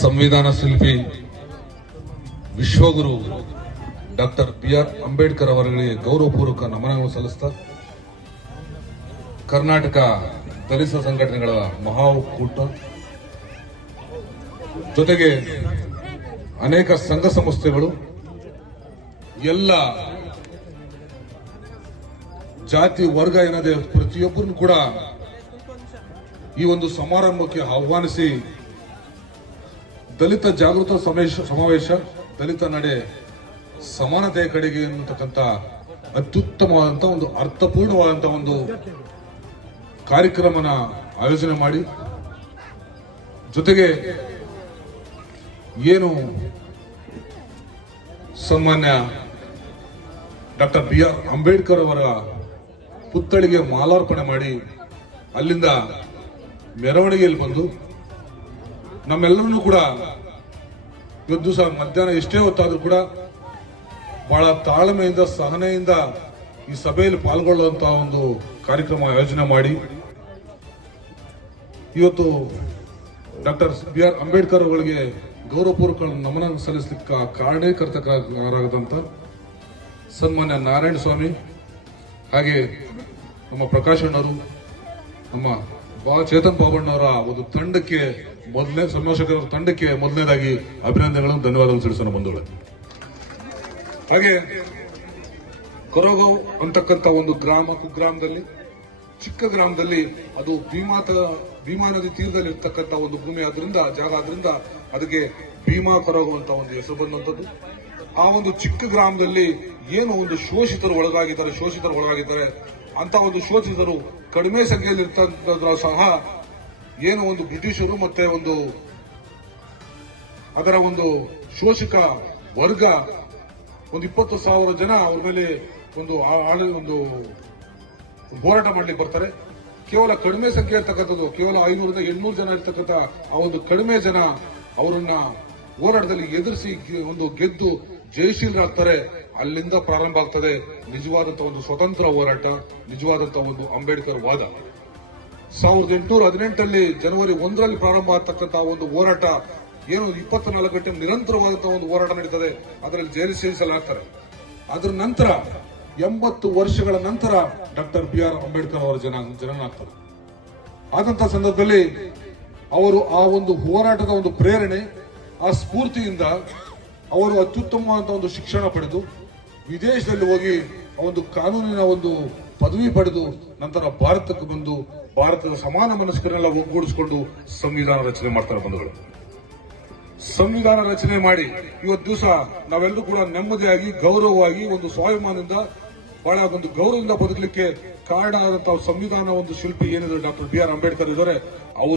ಸಂವಿಧಾನ ಶಿಲ್ಪಿ ವಿಶ್ವಗುರು ಡಾಕ್ಟರ್ ಬಿ.ಆರ್. ಅಂಬೇಡ್ಕರ್ ಅವರಿಗೆ ಗೌರವಪೂರ್ವಕ ನಮನವನ್ನು ಸಲ್ಲಿಸ್ತಾ ಕರ್ನಾಟಕ ದಲಿತ ಸಂಘಟನೆಗಳ ಮಹಾ ಒಕ್ಕೂಟ ಜೊತೆಗೆ ಅನೇಕ ಸಂಘ ಸಂಸ್ಥೆಗಳು ಎಲ್ಲ ಜಾತಿ ವರ್ಗ ಏನದೆ ಪ್ರತಿಯೊಬ್ಬರನ್ನು ಕೂಡ ಈ ಒಂದು ಸಮಾರಂಭಕ್ಕೆ ಆಹ್ವಾನಿಸಿ ದಲಿತ ಜಾಗೃತ ಸಮಾವೇಶ ದಲಿತ ನಡೆ ಸಮಾನತೆಯ ಕಡೆಗೆ ಎನ್ನುತಕ್ಕಂಥ ಅತ್ಯುತ್ತಮವಾದಂತಹ ಒಂದು ಅರ್ಥಪೂರ್ಣವಾದಂತಹ ಒಂದು ಕಾರ್ಯಕ್ರಮನ ಆಯೋಜನೆ ಮಾಡಿ ಜೊತೆಗೆ ಏನು ಸನ್ಮಾನ್ಯ ಡಾಕ್ಟರ್ ಬಿ.ಆರ್. ಅಂಬೇಡ್ಕರ್ ಅವರ ಪುತ್ಥಳಿಗೆ ಮಾಲಾರ್ಪಣೆ ಮಾಡಿ ಅಲ್ಲಿಂದ ಮೆರವಣಿಗೆಯಲ್ಲಿ ಬಂದು ನಮ್ಮೆಲ್ಲರನ್ನೂ ಕೂಡ ಇವತ್ತು ದಿವಸ ಮಧ್ಯಾಹ್ನ ಎಷ್ಟೇ ಹೊತ್ತಾದ್ರೂ ಕೂಡ ಬಹಳ ತಾಳ್ಮೆಯಿಂದ ಸಹನೆಯಿಂದ ಈ ಸಭೆಯಲ್ಲಿ ಪಾಲ್ಗೊಳ್ಳುವಂತಹ ಒಂದು ಕಾರ್ಯಕ್ರಮ ಆಯೋಜನೆ ಮಾಡಿ ಇವತ್ತು ಡಾಕ್ಟರ್ ಬಿ.ಆರ್. ಅಂಬೇಡ್ಕರ್ ಅವರಿಗೆ ಗೌರವಪೂರ್ವಕ ನಮನ ಸಲ್ಲಿಸಲಿಕ್ಕೆ ಕಾರಣೀಕರ್ತರಾದಂತ ಸನ್ಮಾನ್ಯ ನಾರಾಯಣ ಸ್ವಾಮಿ ಹಾಗೆ ನಮ್ಮ ಪ್ರಕಾಶ್ ಅಣ್ಣವರು ನಮ್ಮ ಚೇತನ್ ಬಾಬಣ್ಣವರ ಒಂದು ತಂಡಕ್ಕೆ ಸಂಯೋಜಕರ ತಂಡಕ್ಕೆ ಮೊದಲನೇದಾಗಿ ಅಭಿನಂದನೆಗಳನ್ನು ಧನ್ಯವಾದಗಳು ತಿಳಿಸೋಣ ಬಂಧುಗಳೇ. ಹಾಗೆ ಕೊರಗಾಂವ್ ಅಂತಕ್ಕಂಥ ಒಂದು ಕುಗ್ರಾಮದಲ್ಲಿ ಚಿಕ್ಕ ಗ್ರಾಮದಲ್ಲಿ ಅದು ಭೀಮಾ ನದಿ ತೀರದಲ್ಲಿ ಇರ್ತಕ್ಕಂಥ ಒಂದು ಭೂಮಿ ಜಾಗ ಆದ್ರಿಂದ ಅದಕ್ಕೆ ಭೀಮಾ ಕೊರಗಾಂವ್ ಅಂತ ಒಂದು ಹೆಸರು ಬಂದಂತದ್ದು. ಆ ಒಂದು ಚಿಕ್ಕ ಗ್ರಾಮದಲ್ಲಿ ಏನು ಒಂದು ಶೋಷಿತರು ಒಳಗಾಗಿದ್ದಾರೆ ಅಂತ ಒಂದು ಶೋಷಿತರು ಕಡಿಮೆ ಸಂಖ್ಯೆಯಲ್ಲಿ ಇರ್ತಕ್ಕಂಥ ಸಹ ಏನು ಒಂದು ಬ್ರಿಟಿಷರು ಮತ್ತೆ ಒಂದು ಅದರ ಒಂದು ಶೋಷಕ ವರ್ಗ ಒಂದು 20,000 ಜನ ಅವ್ರ ಮೇಲೆ ಒಂದು ಹೋರಾಟ ಮಾಡ್ಲಿಕ್ಕೆ ಬರ್ತಾರೆ. ಕೇವಲ ಕಡಿಮೆ ಸಂಖ್ಯೆ ಇರ್ತಕ್ಕಂಥದ್ದು ಕೇವಲ 500-800 ಜನ ಇರ್ತಕ್ಕಂಥ ಆ ಒಂದು ಕಡಿಮೆ ಜನ ಅವರನ್ನ ಹೋರಾಟದಲ್ಲಿ ಎದುರಿಸಿ ಒಂದು ಗೆದ್ದು ಜಯಶೀಲರಾಗ್ತಾರೆ. ಅಲ್ಲಿಂದ ಪ್ರಾರಂಭ ಆಗ್ತದೆ ನಿಜವಾದಂತಹ ಒಂದು ಸ್ವತಂತ್ರ ಹೋರಾಟ, ನಿಜವಾದಂತಹ ಒಂದು ಅಂಬೇಡ್ಕರ್ ವಾದ. 1818 ಜನವರಿ 1ರಲ್ಲಿ ಪ್ರಾರಂಭ ಆಗ್ತಕ್ಕಂತಹ ಒಂದು ಹೋರಾಟ ಏನು 24 ಗಂಟೆ ನಿರಂತರವಾದಂತಹ ಒಂದು ಹೋರಾಟ ನಡೀತದೆ. ಅದರಲ್ಲಿ ಜೈಲು ಸೇರಿಸಲಾಗ್ತಾರೆ. ಅದರ ನಂತರ 80 ವರ್ಷಗಳ ನಂತರ ಡಾಕ್ಟರ್ ಬಿ.ಆರ್. ಅಂಬೇಡ್ಕರ್ ಅವರ ಜನನಾಗ್ತಾರೆ. ಆದಂತಹ ಸಂದರ್ಭದಲ್ಲಿ ಅವರು ಆ ಒಂದು ಹೋರಾಟದ ಒಂದು ಪ್ರೇರಣೆ, ಆ ಸ್ಫೂರ್ತಿಯಿಂದ ಅವರು ಅತ್ಯುತ್ತಮವಾದಂತಹ ಒಂದು ಶಿಕ್ಷಣ ಪಡೆದು ವಿದೇಶದಲ್ಲಿ ಹೋಗಿ ಒಂದು ಕಾನೂನಿನ ಒಂದು ಪದವಿ ಪಡೆದು ನಂತರ ಭಾರತಕ್ಕೆ ಬಂದು ಭಾರತದ ಸಮಾನ ಮನಸ್ಕರನ್ನೆಲ್ಲ ಒಗ್ಗೂಡಿಸಿಕೊಂಡು ಸಂವಿಧಾನ ರಚನೆ ಮಾಡ್ತಾರೆ ಬಂಧುಗಳು. ಸಂವಿಧಾನ ರಚನೆ ಮಾಡಿ ಇವತ್ತು ದಿವಸ ನಾವೆಲ್ಲರೂ ಕೂಡ ನೆಮ್ಮದಿಯಾಗಿ ಗೌರವವಾಗಿ ಒಂದು ಸ್ವಾಭಿಮಾನದಿಂದ ಬಹಳ ಒಂದು ಗೌರವದಿಂದ ಬದುಕಲಿಕ್ಕೆ ಕಾರಣ ಆದಂತಹ ಸಂವಿಧಾನ ಒಂದು ಶಿಲ್ಪಿ ಏನಿದೆ ಡಾಕ್ಟರ್ ಬಿ.ಆರ್. ಅಂಬೇಡ್ಕರ್ ಇದ್ದಾರೆ. ಅವರು